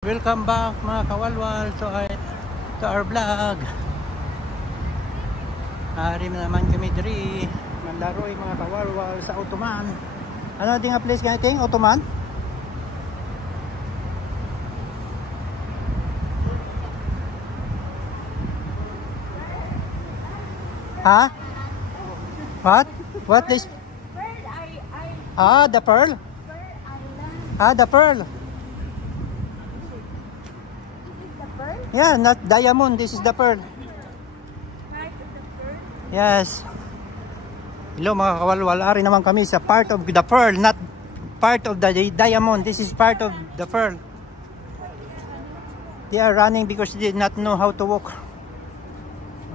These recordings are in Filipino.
Welcome back mga kawalwal to our vlog. Ari naman kami diri nandaroy mga kawalwal sa Ottoman. Ano din nga place ganito? Ottoman? Ha? What? What this? Ah, the Pearl? Ah, the Pearl. Yeah, not diamond. This is the pearl. Yes. Hello mga kawalwal. Ari naman kami sa part of the pearl, not part of the diamond. This is part of the pearl. They are running because they did not know how to walk.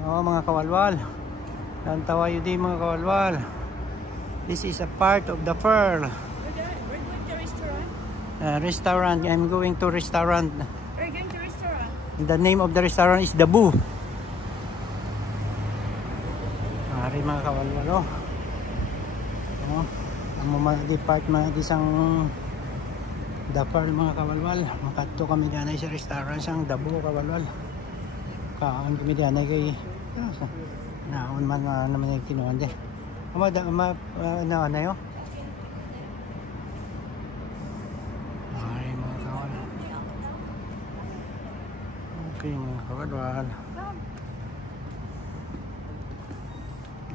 Oh mga kawalwal. Tantawa yun din mga kawalwal. This is a part of the pearl. We're going to restaurant. Restaurant. I'm going to restaurant. We're going to restaurant. The name of the restaurant is The Boo. Ari mga kawalwal, oh. Ang mga isang The Pearl mga kawalwal. Makadto kami diyan sa restaurant sang The Boo kawalwal. Kaan kami diyan kay naon man naman yung kinuhan de. Ano yun? Ari mga kawalwal. Okay mga kawalwal.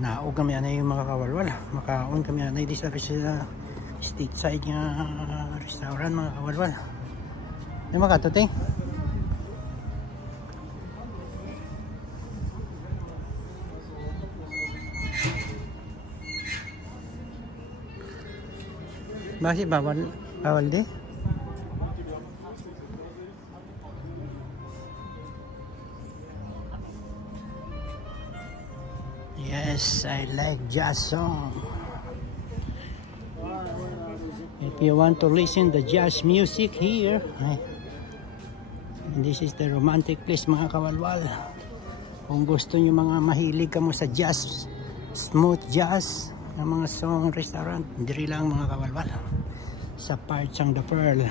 Naog kami anay yung mga kawalwal. Makaon kami anay di sa street side nga restaurant mga kawalwal. Di makatuting? Bakit bawal di? Yes, I like jazz song. If you want to listen the jazz music here, and this is the romantic place mga kawalwal. Kung gusto nyo mga mahilig ka mo sa jazz, smooth jazz, ng mga song restaurant, diri lang mga kawalwal. Sa part sang The Pearl.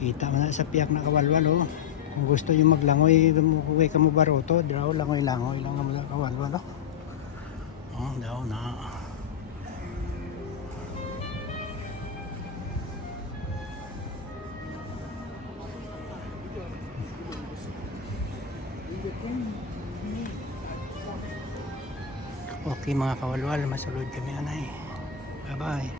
Kita mo na sa piyak na kawalwal, oh. Kung gusto nyo maglangoy, huwag ka mo baroto, draw langoy-langoy lang mga kawalwal, oh. Oh, daw na. Okay mga kawalwal, masulod kami anay. Bye bye.